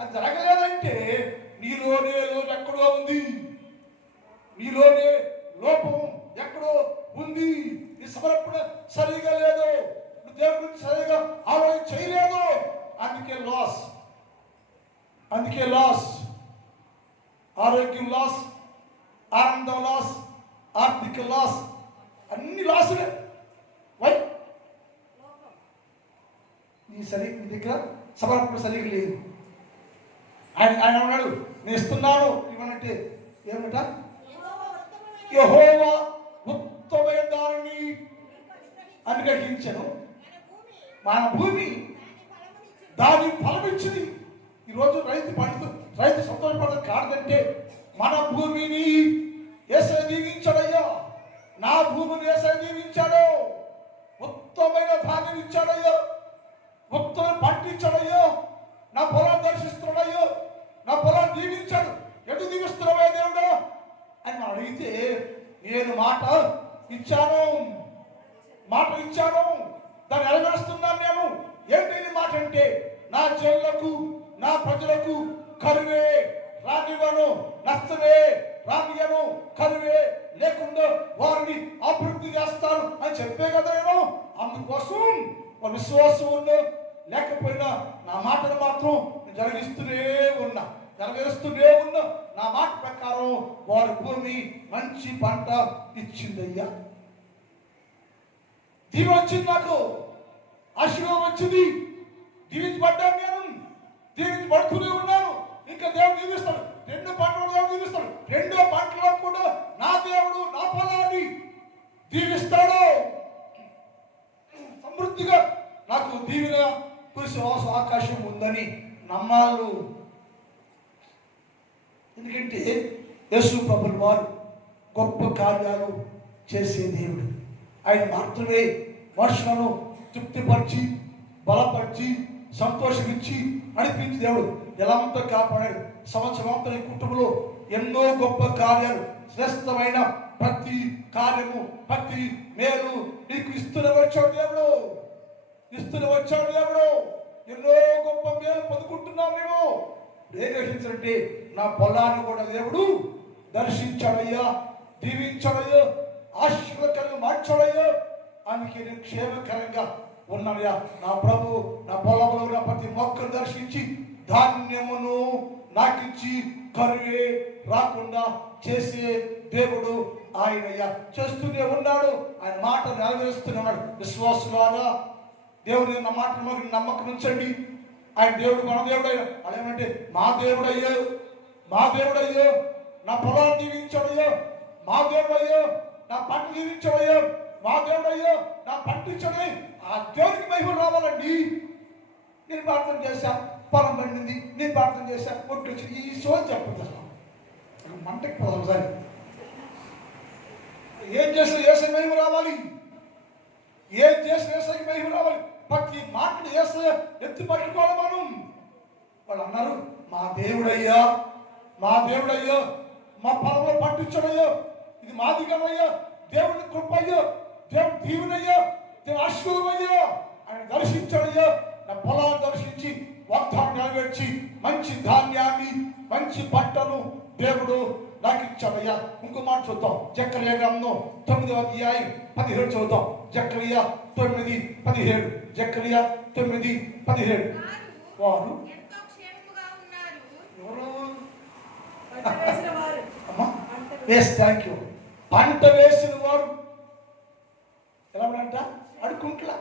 అది జరగలేదంటే నీలోనే లోటు ఎక్కడో ఉంది, నీలోనే లోపం ఎక్కడో ఉంది. నీ సమర్పణ సరిగా లేదు, నువ్వు దేవుడి గురించి సరిగా ఆలోచన చేయలేదు. అందుకే లాస్, ఆరోగ్యం లాస్, ఆనందం లాస్, ఆర్థిక లాస్, అన్ని లాసులే. వై ఈ దగ్గర సమర్పణ సరిగ్గా లేదు. ఆయన అన్నాడు, నేను ఇస్తున్నాను ఇవ్వనంటే ఏమట, యెహోవా ఉత్తమమైన దానిని అనుగ్రహించను, మన భూమి దాని ఫలమిచ్చింది. ఈరోజు రైతు సంతోషపడడం కాదంటే మన భూమిని యేసయ్య దీవించాడయ్యా, నా భూమిని యేసయ్య దీవించాడు, ఉత్తమైన ధాన్యం ఇచ్చాడయ్యో, ఉత్తమైన పంట ఇచ్చాడయ్యో, నా పొలాన్ని దర్శిస్తున్నాడయ్యో, నా పొలాన్ని దీవించాడు. ఎందుకు దీవిస్తున్నావే దేవుడు అని మనం అడిగితే, నేను మాట ఇచ్చాను, దాన్ని నెరవేరుస్తున్నాను నేను. ఏంటి మాట అంటే, నా జనులకు నా ప్రజలకు కరువే రానివ్వను, నష్టమే రానియను, కరువే లేకుండా వారిని అభివృద్ధి చేస్తాను అని చెప్పే కదా నేను. అందుకోసం వాళ్ళ విశ్వాసం ఉన్నా లేకపోయినా నా మాటను మాత్రం నెరవేరుస్తూనే ఉన్నా. నా మాట ప్రకారం వారి భూమి మంచి పంట ఇచ్చిందయ్యా. దీవెన వచ్చింది, నాకు ఆశీర్వాదం వచ్చింది, దీవించబడ్డాను, నేను దీవించబడుతూనే ఉన్నాను. ఇంకా దేవుడు దీవిస్తాడు, 2 పంటలు దేవుడు దీవిస్తాడు, 2 పంటలో కూడా నా దేవుడు నా పొలాన్ని దీవిస్తాడు. సమృద్ధిగా నాకు దీవెన కురిసే అవకాశం ఉందని నమ్మాలు. ఎందుకంటే యేసు ప్రభువు వారు గొప్ప కార్యాలు చేసే దేవుడు. ఆయన మాత్రమే మనుషులను తృప్తిపరిచి బలపరిచి సంతోషమిచ్చి నడిపించి దేవుడు ఎలాంతా కాపాడాడు. సంవత్సరం ఈ కుటుంబంలో ఎన్నో గొప్ప కార్యాలు, శ్రేష్టమైన ప్రతి కార్యము, ప్రతి మేలు నీకు ఇస్తూనే వచ్చాడు దేవుడు. ఎన్నో గొప్ప మేలు పొందుకుంటున్నావు మేము. ఏం గ్రహించాలంటే, నా పొలాన్ని కూడా దేవుడు దర్శించాడయ్యా, దీవించాడయ్యా, ఆశీర్వాదకరంగా మార్చాడయ్యా. అందుకే నేను క్షేమకరంగా ఉన్నానయ్యా. నా ప్రభు నా పొలంలో ఉన్న ప్రతి మొక్కను దర్శించి ధాన్యమును నాకిచ్చి కరువే రాకుండా చేసే దేవుడు ఆయనయ్యా. చేస్తూనే ఉన్నాడు, ఆయన మాట నెరవేరుస్తున్నాడు. విశ్వాసులారా, దేవుని నా మాట నమ్మకం ఉంచండి. ఆయన దేవుడు మన దేవుడు అయినా అదేమంటే మా దేవుడయ్యో, నా పొలాన్ని దీవించాడయ్యో, మా దేవుడయ్యో, నా పంట దీవించాడయ్యో, మా దేవుడయ్యో, నా పంట ఇచ్చాడు. ఆ దేవుడికి మహిమ రావాలండి. నేను ప్రార్థన చేశా, పొలం పండింది, నేను ప్రార్థన చేశా, ఒట్టు వచ్చి ఈ సోది చెప్పదు. మంటకి పోదాం సరే. ఏం చేసిన ఏసై మహిమ రావాలి, ఏం చేసిన ఏసైకి మహిమ రావాలి. ప్రతి మాటలు ఏసై ఎత్తి పట్టుకోవాలి మనం. వాళ్ళు అన్నారు, మా దేవుడయ్యా, మా పొలంలో పండించాడయ్యో, ఇది మాది కదయ్యా, దేవుడి కృపయ్యో, దేవుడు దీవునయ్యో, దేవుడు ఆశీర్వాదమయ్యో, ఆయన దర్శించాడయ్యో. నా పొలాన్ని దర్శించి వాగ్దానం నెరవేర్చి మంచి ధాన్యాన్ని, మంచి పంటను దేవుడు నాకు ఇచ్చాడయ్యా. ఇంకో మాట చూద్దాం, జకర్యా గ్రంథం 9వ అధ్యాయం 17 చూద్దాం. జకర్యా 9:17. జకర్యా 9:17. వారు థ్యాంక్ యూ. పంట వేసిన వారు ఎలా అంట, అడుక్కోట్లా.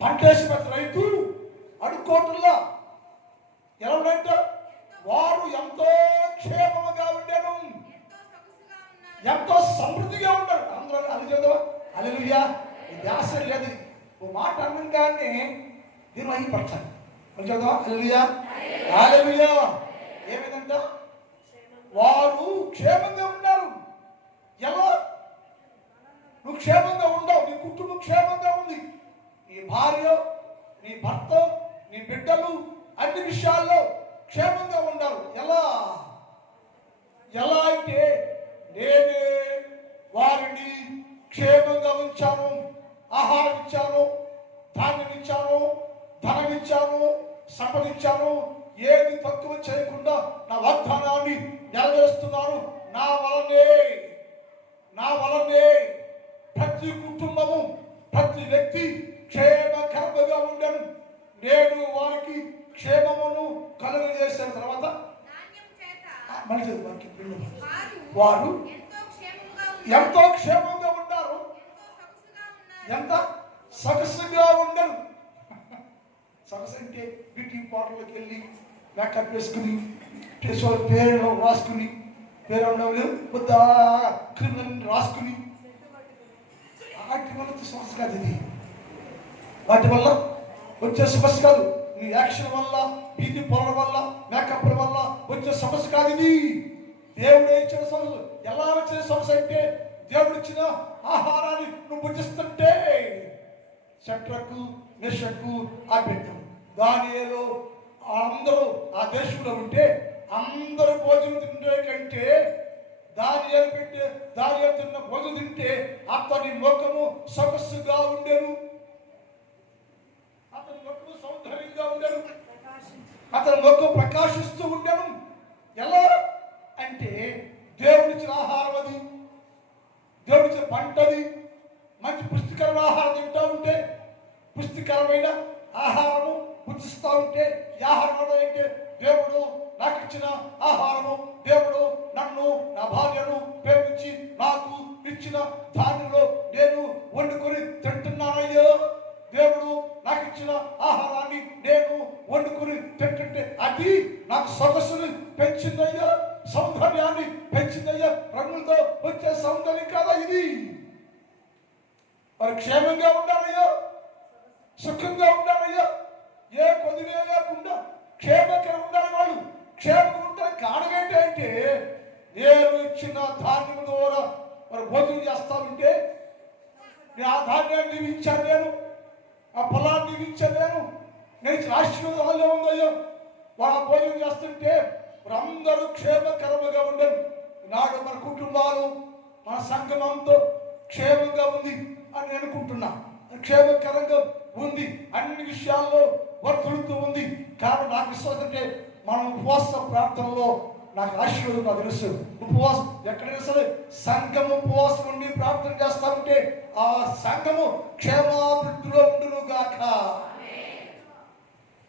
పంట వేసిన రైతు అడుక్కోట్లా. ఎలా ఉండంట, వారు ఎంతో క్షేమముగా ఉండేను, ఎంతో సమృద్ధిగా ఉంటారు. అందరూ అది చదవా, హల్లెలూయా. ధ్యాస లేదు, ఓ మాట అనగానే దీన్ని అయిపడతాను. చదవా, హల్లెలూయా, హల్లెలూయా. ఏమైందంట, వారు క్షేమంగా ఉన్నారు. ఎలా? నువ్వు క్షేమంగా ఉండవు, నీ కుటుంబం క్షేమంగా ఉంది, నీ భార్య, నీ భర్త, నీ బిడ్డలు అన్ని విషయాల్లో క్షేమంగా ఉండాలి. ఎలా అంటే, నేనే వారిని క్షేమంగా ఉంచాను, ఆహారం ఇచ్చాను, ధాన్యం ఇచ్చాను, ధనం ఇచ్చాను, సంపదించాను. ఏది తక్కువ చేయకుండా నా వాగ్దానాన్ని నెరవేరుస్తున్నాను. నా వలనే ప్రతి కుటుంబము, ప్రతి వ్యక్తి క్షేమకరంగా ఉండను. నేను వారికి క్షేమమును కలుగజేసిన తర్వాత వారు ఎంతో క్షేమంగా ఉంటారు. ఎంత సొగసుగా ఉండను. సొగసు అంటే బ్యూటీ పార్లర్కి వెళ్ళి మేకప్ వేసుకుని పేరు రాసుకుని పేరు కొద్ది క్రిమినల్ రాసుకుని వాటి వల్ల సొగసు కాదు. ఇది వాటి వల్ల వచ్చే సొగసు కాదు. నీ యాక్షన్ వల్ల, బ్యూటీ పార్లర్ వల్ల, మేకప్ల వల్ల వచ్చే సొగసు కాదు. ఇది దేవుడు ఇచ్చిన సొగసు. ఎలా వచ్చే సొగసు అంటే దేవుడు ఇచ్చిన ఆహారాన్ని నువ్వు భుజిస్తుంటే. శద్రకు, మెషకు, అబేద్నెగో, దానియేలు అందరూ ఆ దేశంలో ఉంటే అందరూ భోజనం తింటే కంటే దానియేలు తిన్న భోజనం తింటే అతని ముఖము సొగసుగా ఉండెను, అతని ముఖము సౌందర్యంగా ఉండెను, అతని ముఖం ప్రకాశిస్తూ ఉండెను. ఎలా అంటే దేవుడిచ్చిన ఆహారం అది, దేవుడిచ్చిన పంటది. మంచి పుష్టికరమైన ఆహారం తింటూ ఉంటే, పుష్టికరమైన ఆహారము పుచ్చిస్తూ ఉంటే, ఈ ఆహారం అంటే దేవుడు నాకు ఇచ్చిన ఆహారము, దేవుడు నన్ను నా భార్యను ప్రేమించి నాకు ఇచ్చిన దానిలో నేను వండుకొని తింటున్నానయ్యో. దేవుడు నాకు ఇచ్చిన ఆహారాన్ని నేను వండుకొని తింటుంటే అది నాకు సొగసుని పెంచిందయ్యా, సౌందర్యాన్ని పెంచిందయ్యా. రంగులతో వచ్చే సౌందర్యం కాదా ఇది? వారు క్షేమంగా ఉండాలయ్యా, సుఖంగా ఉండాలయ్యా, ఏ కొద్దివే లేకుండా క్షేమంగా ఉండాలి. వాళ్ళు క్షేమంగా ఉంటారు. కారణం ఏంటంటే నేను ఇచ్చిన ధాన్యం ద్వారా వారు భోజనం చేస్తా ఉంటే, ఆ ధాన్యాన్ని దీవించాను నేను, ఆ పొలాన్ని దీవించాను నేను ఇచ్చిన ఆశీర్వాదాలు ఏముందయ్యో. వారు భోజనం చేస్తుంటే అందరూ క్షేమకరముగా ఉండరు. నాడు మన కుటుంబాలు, మన సంగమంతో క్షేమంగా ఉంది అని నేను అనుకుంటున్నా. క్షేమకరంగా ఉంది, అన్ని విషయాల్లో వర్ధులుతూ ఉంది. కాబట్టి నాకు విశ్వాసం అంటే మనం ఉపవాస ప్రార్థనలో నాకు ఆశీర్వాదం నాకు తెలుసు. ఉపవాసం ఎక్కడైనా సరే సంఘము ఉపవాసం ఉండి ప్రార్థన చేస్తా ఉంటే ఆ సంఘము క్షేమాభివృద్ధిలో ఉండును గాక.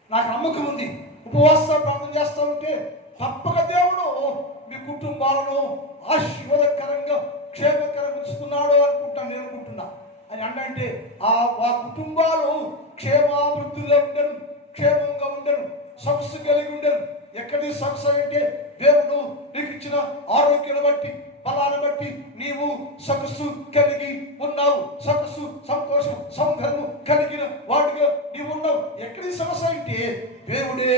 నాకు నమ్మకం ఉంది. ఉపవాస ప్రార్థన చేస్తా ఉంటే తప్పక దేవుడు మీ కుటుంబాలను ఆశీర్వాదకరంగా క్షేమకరంగా ఉంచుతున్నాడు అనుకుంటాను, నేను అనుకుంటున్నా. అని అంటే ఆ కుటుంబాలు క్షేమాభివృద్ధిలో ఉండరు, క్షేమంగా ఉండరు, సొగసు కలిగి ఉండరు. ఎక్కడి సొగసు అంటే దేవుడు నీకు ఇచ్చిన ఆరోగ్యాన్ని బట్టి, బలాన్ని బట్టి నీవు సొగసు కలిగి ఉన్నావు. సొగసు, సంతోషం, సౌందర్యం కలిగిన వాడుగా నీవు ఉన్నావు. ఎక్కడి సొగసు అంటే దేవుడే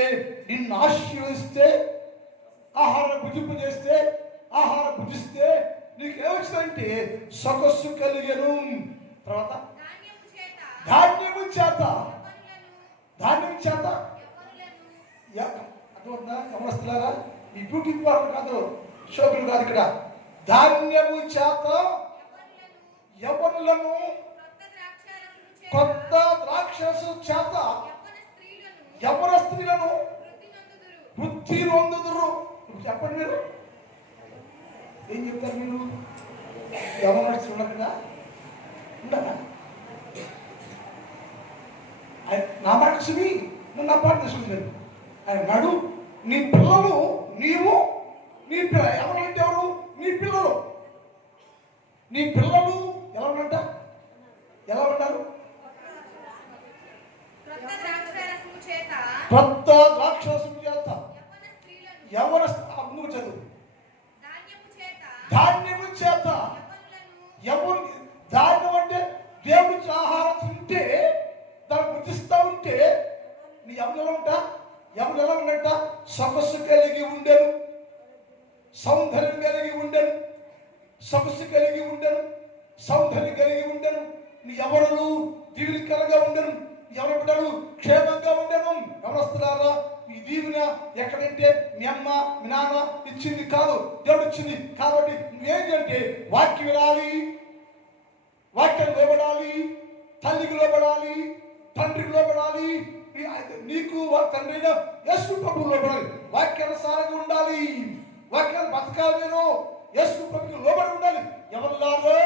నిన్ను ఆశీర్వదిస్తే, ఆహారం భుజింపు చేస్తే, ఆహారం భుజిస్తే నీకేమొచ్చిందంటే సొగసు కలిగను. తర్వాత ధాన్యము చేత, ధాన్యం చేత అర్థమవుతుందా? ఎవరొస్తున్నారా? ఈ బ్యూటీ పార్లర్ కాదు, షోకులు కాదు. ఇక్కడ ధాన్యము చేత యవ్వనులను, కొత్త ద్రాక్షరసు చేత యవ్వన స్త్రీలను వృద్ధి నొందుదురు. చెప్పండి, మీరు ఏం చెప్తారు? మీరు యవ్వనస్తులు ఉండకుండా ఉండరా? నా మాట సుమి, నా పాట సుమి. ఆయన నాడు నీ పిల్లలు, నీవు నీ పిల్ల ఎవరంటే ఎవరు? నీ పిల్లలు. నీ పిల్లలు ఎలా ఉన్నట్ట? ఎలా ఉన్నారు? కొత్త ద్రాక్షరసము చేత యవ్వన, నువ్వు చదువు. ధాన్యము చేత ఎవరు? ధాన్యం అంటే దేవుడికి ఆహారం తింటే, దాన్ని భుజిస్తూ ఉంటే నీ ఎవరు ఎలా ఉంటా? ఎవరు ఎలా ఉన్నట్ట? సొగసు కలిగి ఉండను, సౌందర్యం కలిగి ఉండను, సొగసు కలిగి ఉండను, సౌందర్యం కలిగి ఉండను. నీ ఎవరు దీవెనకరంగా ఉండను, ఎవరు బిడ్డలు క్షేమంగా ఉండను. ఎవరు వస్తున్నారా? ఈ దీవెన ఎక్కడంటే మీ అమ్మ, మీ నాన్న ఇచ్చింది కాదు, దేవుడు ఇచ్చింది. కాబట్టి నువ్వేంటంటే వాక్యం వినాలి, వాక్యం లోబడాలి, తల్లికి లోబడాలి, తండ్రికి లోబడాలి, నీకు తండ్రి అయినా యేసు ప్రభువుకు లోబడాలి. వాక్యానుసారంగా ఉండాలి, వాక్యాన్ని బతకాలి. నేను యేసు ప్రభువుకు లోబడి ఉండాలి. ఎవరున్నారో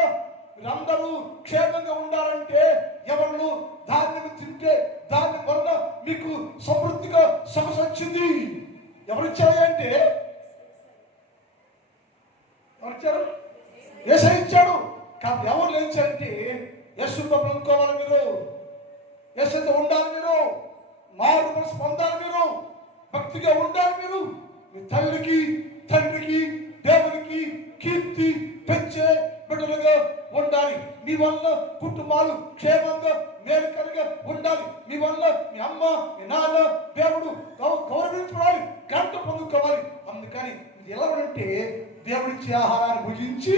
మీరందరూ క్షేమంగా ఉండాలంటే, ఎవరు ధాన్యం తింటే దాని వలన మీకు సమృద్ధిగా సొగసు వచ్చింది. ఎవరిచ్చారు అంటే, ఎవరిచ్చారు? యేసయ్య ఇచ్చాడు. కాబట్టి ఎవరు లేచారంటే యేసు ప్రభువుని అనుకోవాలి మీరు, యేసుతో ఉండాలి మీరు, మారు మనసు పొందాలి మీరు, భక్తిగా ఉండాలి మీరు. మీ తల్లికి తండ్రికి దేవునికి కీర్తి పెంచే బిడ్డలుగా ఉండాలి. మీ వల్ల కుటుంబాలు క్షేమంగా మేలుకరంగా ఉండాలి. మీ వల్ల మీ అమ్మ మీ నాన్న దేవుడు గౌరవించుకోవాలి, గంట పొందుకోవాలి. అందుకని ఇది ఎలా ఉంటే దేవుడిచ్చే ఆహారాన్ని భుజించి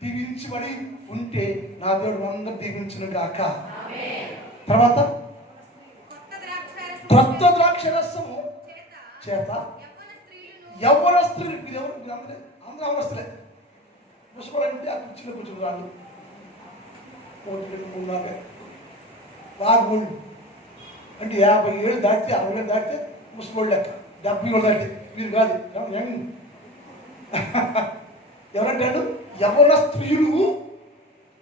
దీవించబడి ఉంటే నా దేవుడు అందరూ దీవించును గాక. తర్వాత కొత్త ద్రాక్షరసము చేత యవ్వన స్త్రీలు, అందరూ అవస్థలే ముసుపడంటే ఆ కుర్చీలో కూర్చుని రాళ్ళు 1, 2, 3, 4 బాగా అంటే 50 ఏళ్ళు దాటితే 60 ఏళ్ళు దాటితే ముసుపోళ్ళు లెక్క, 70 ఏళ్ళు దాటితే మీరు కాదు ఎవరంటాడు? యవ్వన స్త్రీలు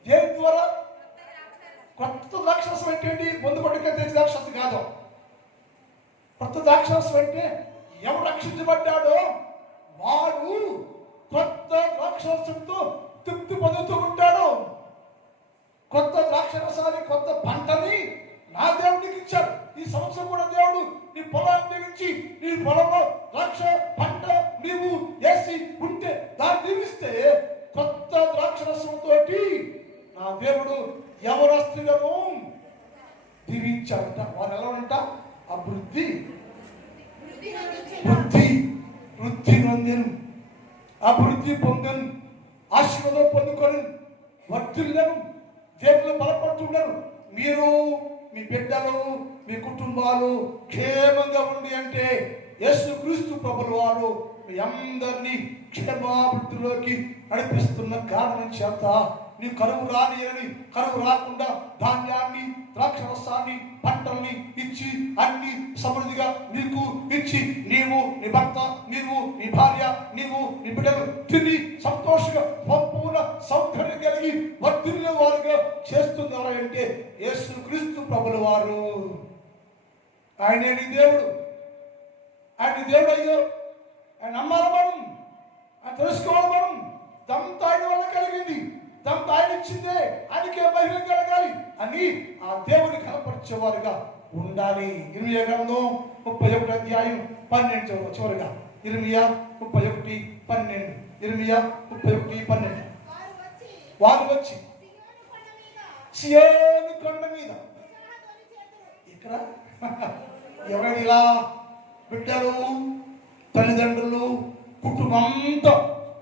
దేని ద్వారా కొత్త ద్రాక్షరసం అంటే ఏంటి? ముందు కొట్టుకే తెచ్చి ద్రాక్షరసం కాదు. కొత్త ద్రాక్షరసం అంటే ఎవరు రక్షించబడ్డాడో వాడు కొత్త ద్రాక్షరసంతో తృప్తి పొందుతూ ఉంటాడు. కొత్త ద్రాక్షరసాన్ని, కొత్త పంటని నా దేవుడికి ఇచ్చాడు. ఈ సంవత్సరం కూడా దేవుడు నీ పొలాన్ని దీవించి, నీ పొలంలో ద్రాక్ష పంట నీవు వేసి ఉంటే దాన్ని దీవిస్తే కొత్త ద్రాక్షరసంతో నా దేవుడు యవనస్తులను దీవించాడంట. వారు ఎలా ఉంటా? అభివృద్ధి వృద్ధి నొందెను, అభివృద్ధి పొందను, ఆశీర్వాదం పొందుకొని వర్ధిల్లను, దేవుళ్ళు బలపడుతున్నారు. మీరు మీ బిడ్డలు మీ కుటుంబాలు క్షేమంగా ఉండి అంటే యేసుక్రీస్తు ప్రభువు వారు మీ అందరినీ క్షేమాభివృద్ధిలోకి నడిపిస్తున్న కారణం చేత నీ కరువు రానియని, కరువు రాకుండా ధాన్యాన్ని ద్రాక్షరసాన్ని పంటల్ని ఇచ్చి అన్ని సమృద్ధిగా మీకు ఇచ్చి నీవు నీ భర్త, నీవు నీ భార్య, నీవు నీ బిడ్డలు తిని సంతోషంగా సంపూర్ణ సౌకర్యం కలిగి వర్ధిల్లే వారుగా చేస్తున్నారు అంటే యేసుక్రీస్తు ప్రభుల వారు. ఆయనే నీ దేవుడు, ఆయన దేవుడు అయ్యో, ఆయన నమ్మాలి మనం, ఆయన తెలుసుకోవాలి మనం. దంతా ఆయన వల్ల కలిగింది, దంతా ఆయన ఇచ్చిందే, ఆయనకే మహిమ కలగాలి అని ఆ దేవుని కనపరిచేవారుగా ఉండాలి. ఇర్మియా గ్రంథం 31 అధ్యాయం 12 చివరిగా ఇర్మియా 31:12. ఇర్మియా 31:12. వారు వచ్చి సియోను కొండ మీద, ఇక్కడ ఎవరైనా ఇలా బిడ్డలు తల్లిదండ్రులు కుటుంబం అంతా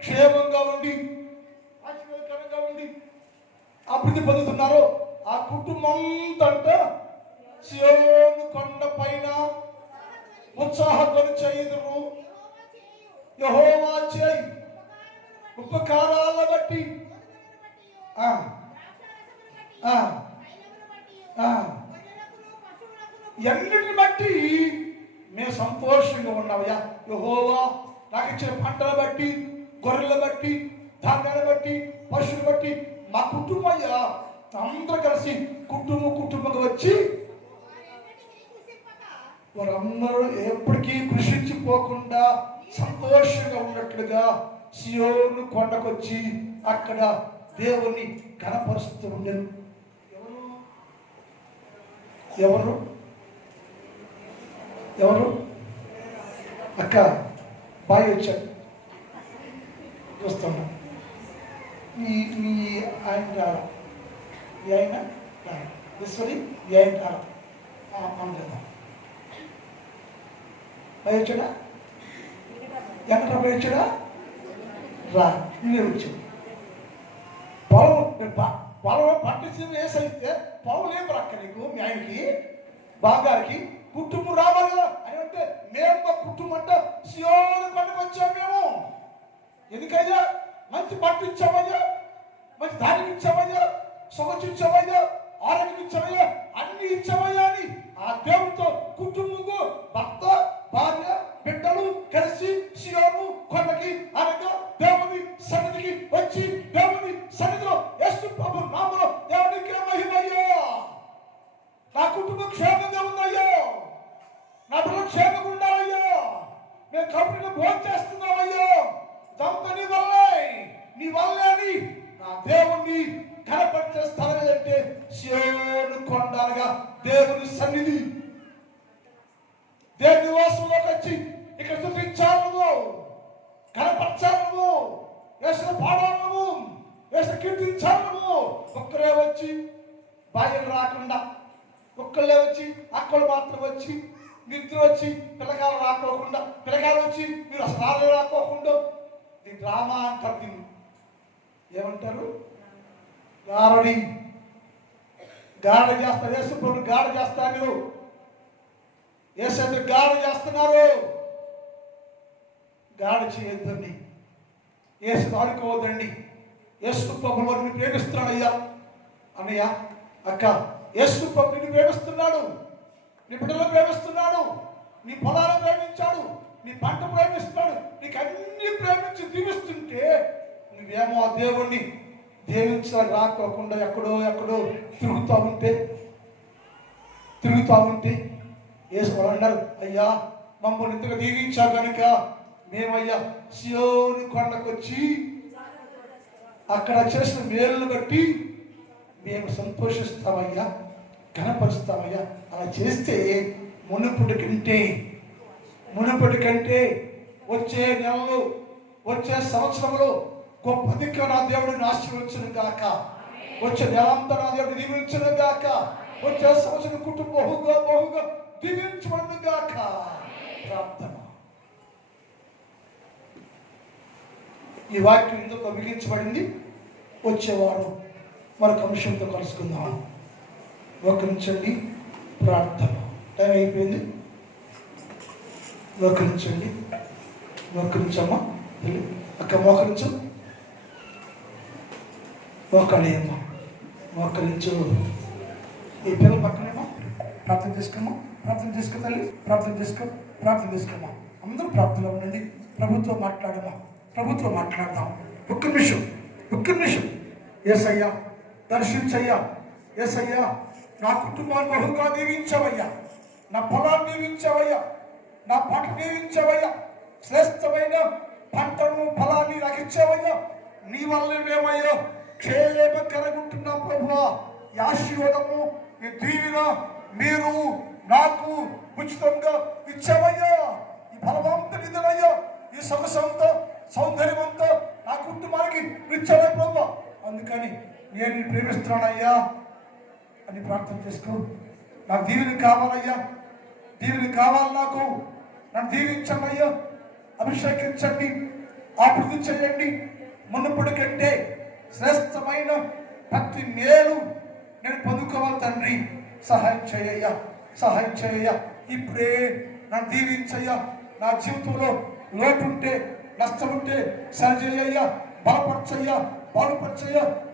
క్షేమంగా ఉండి ఆశీర్వాదకరంగా ఉండి అభివృద్ధి పొందుతున్నారో ఆ కుటుంబం అంతా సియోను కొండ పైన ఉత్సాహధ్వని చేయుదురు. యెహోవా చేయి ఉపకారాలను బట్టి ఎన్నిటిని బట్టి మేము సంతోషంగా ఉన్నామయ్యా. యెహోవా నాకు ఇచ్చిన పంటను బట్టి, గొర్రెలను బట్టి, ధాన్యాన్ని బట్టి, పశువులు బట్టి మా కుటుంబయ్యా అందరూ కలిసి కుటుంబంగా వచ్చి వారందరూ ఎప్పటికీ కృషించిపోకుండా సంతోషంగా ఉన్నట్లుగా సియోను కొండకొచ్చి అక్కడ దేవుని కనపరుస్తూ ఉండేది. ఎవరు ఎవరు అక్క బాయ్ వచ్చాడు చూస్తున్నా. ఈ ఆయన రాలా, ఈ ఆయన ఈశ్వరి ఈ ఆయన రాలా కదా బాయ్ వచ్చాడా? ఎక్కడ బాయ్ వచ్చాడా? రా నువ్వే వచ్చావు. పొలం పట్టించి వేసైతే పొలం ఏం రక్క నీకు మీ ఆయనకి బాగారికి కుటుంబం రావాలి కదా అని అంటే మేము మా కుటుంబం అంటే సియోను కొండకు వచ్చాము మేము. ఎందుకయ్యా? మంచి పట్టు ఇచ్చామయ్యా, మంచి ధాన్యం ఇచ్చామయ్యా, సమస్య ఇచ్చామయ్యా, ఆరోగ్యం ఇచ్చామయ్యా, అన్ని ఇచ్చామయ్యా అని ఆ దేవుడితో కుటుంబంతో భర్త భార్య బిడ్డలు కలిసి సియోను కొండకి అనగా దేవుని సన్నిధికి వచ్చి దేవుని సన్నిధిలో యేసు ప్రభు నామములో దేవునికి మహిమయ్యా. నా కుటుంబం క్షేమంగా ఉందయ్యా, నా పిల్లలు క్షేమంగా ఉండాలయ్యా, మేము కంపెనీలో భోజనం చేస్తున్నామయ్యా, దంతా నీ వల్లే అని నా దేవుణ్ణి కనపరిచే స్థలం ఏదంటే సీయోను కొండగా దేవుని సన్నిధి. దేవుని నివాసంలోకి వచ్చి ఇక్కడ చూపించాలి, నువ్వు కనపరచాలి, నువ్వు వేసిన పాడాలి, నువ్వు వేసిన కీర్తించాలి. నువ్వు ఒక్కరే వచ్చి బాధ్యత రాకుండా, ఒక్కళ్ళే వచ్చి అక్కలు మాత్రం వచ్చి నిద్ర వచ్చి పిల్లకాయలు రాకోకుండా, పిల్లకాయలు వచ్చి మీరు అసలు రాకోకుండా ఈ డ్రామా అంటారు. దీన్ని ఏమంటారు? గారడి. గారడ చేస్తారు. యేసు గారడ చేస్తారు. మీరు యేసు గారడ చేస్తున్నారు. గారడ చేయొద్దండి, యేసు ఆడుకోవద్దండి. యేసు ప్రభు నిన్ను ప్రేమిస్తున్నాడు. అన్నయ్య అక్క, యేసు ప్రభు నిన్ను ప్రేమిస్తున్నాడు, నీ బిడ్డలను ప్రేమిస్తున్నాడు, నీ పొలాలను ప్రేమించాడు, నీ పంట ప్రేమిస్తున్నాడు, నీకు అన్ని ప్రేమించి దీవిస్తుంటే నువ్వేమో ఆ దేవుణ్ణి దీవించడానికి రాకోకుండా ఎక్కడో తిరుగుతూ ఉంటే యేసు అన్నారు, అయ్యా మమ్మల్ని ఇంతగా దీవించా కనుక మేమయ్యా సీయోను కొండకు వచ్చి అక్కడ చేసిన మేలును బట్టి మేము సంతోషిస్తామయ్యా, కనపరుస్తామయ్యా. అలా చేస్తే మునుపటి కంటే వచ్చే నెలలో, వచ్చే సంవత్సరంలో గొప్ప దిక్కు నా దేవుడిని ఆశీర్వదించును గాక. వచ్చే నెలంతా నా దేవుడిని దీవించును గాక. వచ్చే సంవత్సరం కుటుంబం బహుగా దీవించబడును గాక. ప్రార్థన. ఈ వాక్యం ఇందుకు మిగించబడింది. వచ్చేవారు మరొక అంశంతో కలుసుకుందాం. మోకరించండి, ప్రార్థన. టైం అయిపోయింది. మోకరించమ్మా. అక్క మోకరించు, మోకాళేమ్మా, మోకరించు. ఈ పిల్లల పక్కనేమో ప్రార్థన చేసుకోమ్మా. ప్రార్థన చేసుకో తల్లి, ప్రార్థన చేసుకోమ్మా. అందరూ ప్రార్థనలో ఉండండి. ప్రభుత్వం మాట్లాడమ్మా, ప్రభుత్వం మాట్లాడదాం. ఒక్క నిమిషం. యేసయ్యా దర్శించయ్యా. యేసయ్యా నా కుటుంబాన్ని బహుగా దీవించవయ్యా, నా పొలాన్ని దీవించవయ్యా, నా పంట దీవించవయ్యా, శ్రేష్టమైన పంటను ఫలాన్ని నాకు ఇచ్చావయ్యా. నీ వల్లే మేమయ్యా క్షేమకరగుంటున్నాం ప్రభువా. ఈ ఆశీర్వాదము, ఈ దీవెన మీరు నాకు ఉచితంగా ఇచ్చావయ్యా. ఈ ఫలవంత నిధులయ్యా, ఈ సొగసంతో సౌందర్యమంతా నా కుటుంబానికి ఇచ్చావే ప్రభువా. అందుకని నేను ప్రేమిస్తున్నానయ్యా అని ప్రార్థన చేసుకో. నాకు దీవెన కావాలయ్యా, దీవెన కావాలి నాకు. నన్ను దీవించండి అయ్యా, అభిషేకించండి, అభివృద్ధి చేయండి. మునుపటి కంటే శ్రేష్టమైన ప్రతి మేలు నేను పొందుకోవాలి తండ్రి. సహాయం చేయ్యా. ఇప్పుడే నన్ను దీవించయ్యా. నా జీవితంలో లోటుంటే, నష్టముంటే సరిచేయ్యా, బలపరచయ్యా.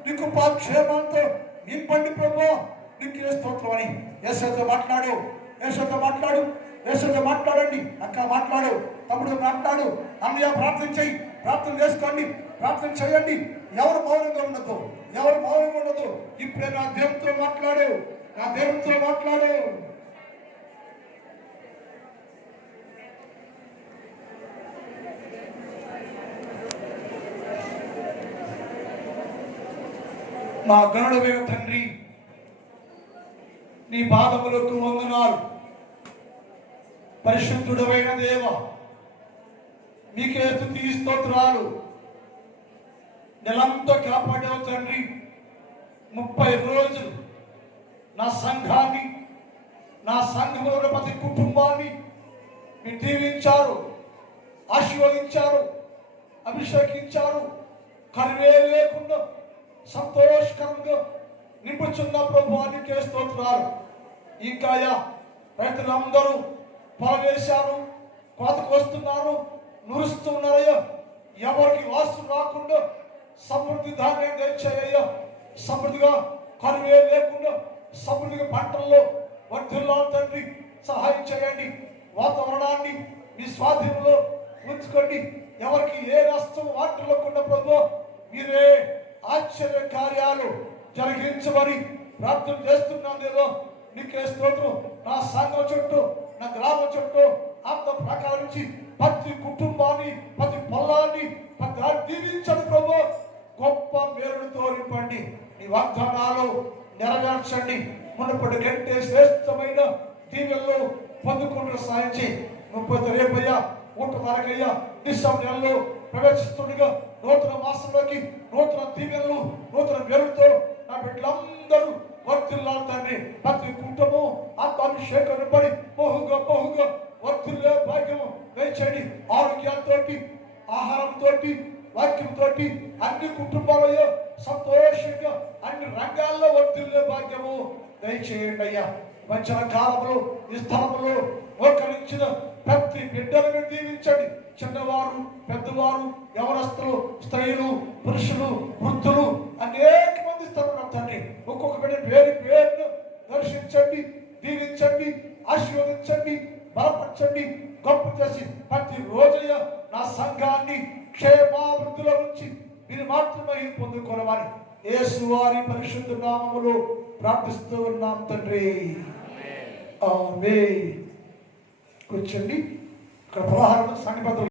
నీకు క్షేమాలతో నింపండి ప్రభు. నీకు ఏ స్తోత్రం అని యేసుతో మాట్లాడండి. అక్క మాట్లాడు, తమ్ముడు మాట్లాడు, అన్నయ్య ప్రార్థన చేయి, ప్రార్థన చేసుకోండి, ప్రార్థన చేయండి. ఎవరు మౌనంగా ఉండదు. ఇప్పుడే నా దేవునితో మాట్లాడు. మా గరుడమైన తండ్రి, నీ పాదములకు వందనాలు. పరిశుద్ధుడమైన దేవ, మీకే స్తుతి స్తోత్రాలు. నెలంతా కాపాడావు తండ్రి. 30 రోజులు నా సంఘాన్ని, నా సంఘంలో ప్రతి కుటుంబాన్ని మీరు దీవించారు, ఆశీర్వదించారు, అభిషేకించారు. కరువే లేకుండా సంతోషకరంగా నింపుచున్న ప్రభువానికి స్తోత్రాలు. ఇంకా రైతులందరూ పొలం వేశారు, కోతకు వస్తున్నారు, నురుస్తున్నారయ్యా. ఎవరికి వాస్తు రాకుండా సమృద్ధి ధాన్యం తెచ్చాయ్యా. సమృద్ధిగా కరువే లేకుండా సమృద్ధిగా పంటల్లో వర్ధిల్లాలి తండ్రి. సహాయం చేయండి. వాతావరణాన్ని మీ స్వాధీనంలో ఉంచుకోండి. ఎవరికి ఏ నష్టం వాటిల్లకుండా ప్రభు మీరే ఆశ్చర్య కార్యాలు జరిగించమని ప్రార్థన చేస్తున్నాను. నేను నీకే స్తోత్రం. నా సంఘం చుట్టూ, నా గ్రామం చుట్టూ అంత ప్రకారించి ప్రతి కుటుంబాన్ని, ప్రతి పొలాన్ని, ప్రతి దీవించండి ప్రభు. గొప్ప మేలుతో నింపండి. నీ వాగ్దానాలు నెరవేర్చండి. మునుపటి కంటే శ్రేష్టమైన దీవెనలు పొందుకుంటూ సాధించి 30 రేపయ్యా 1 తారీఖయ్యా డిసెంబర్ నెలలో ప్రవేశిస్తుండగా నూతన మాసంలోకి నూతన దీవెనలు నూతన వెలుగుతో నా బిడ్డలందరూ వర్తిల్లాలి తండ్రి. ప్రతి కుటుంబం ఆత్మాభిషేకం పడి బహుగా వర్తిల్లే భాగ్యము దయచేయండి. ఆరోగ్యాలతోటి ఆహారంతో వాక్యంతో అన్ని కుటుంబాలలో సంతోషంగా అన్ని రంగాల్లో వర్తిల్లే భాగ్యము దయచేయండి అయ్యా. మధ్యాహ్న కాలంలో ఈ స్థలంలో మోకరించిన ప్రతి బిడ్డను మీరు దీవించండి. చిన్నవారు పెద్దవారు యవనస్తులు స్త్రీలు పురుషులు వృద్ధులు అనేక మంది స్థలం తండ్రి. ఒక్కొక్క బిడ్డ పేరును దర్శించండి, దీవించండి, ఆశీర్వదించండి, బలపరచండి, గొప్ప చేసి ప్రతి రోజు నా సంఘాన్ని క్షేమాభివృద్ధిలో నుంచి మీరు మాత్రమే పొందుకోవాలని యేసు వారి పరిశుద్ధ నామములో ప్రార్థిస్తూ ఉన్నాం తండ్రి. ఆమేన్. కూర్చోండి. ఇక్కడ ప్రహారం సంఘ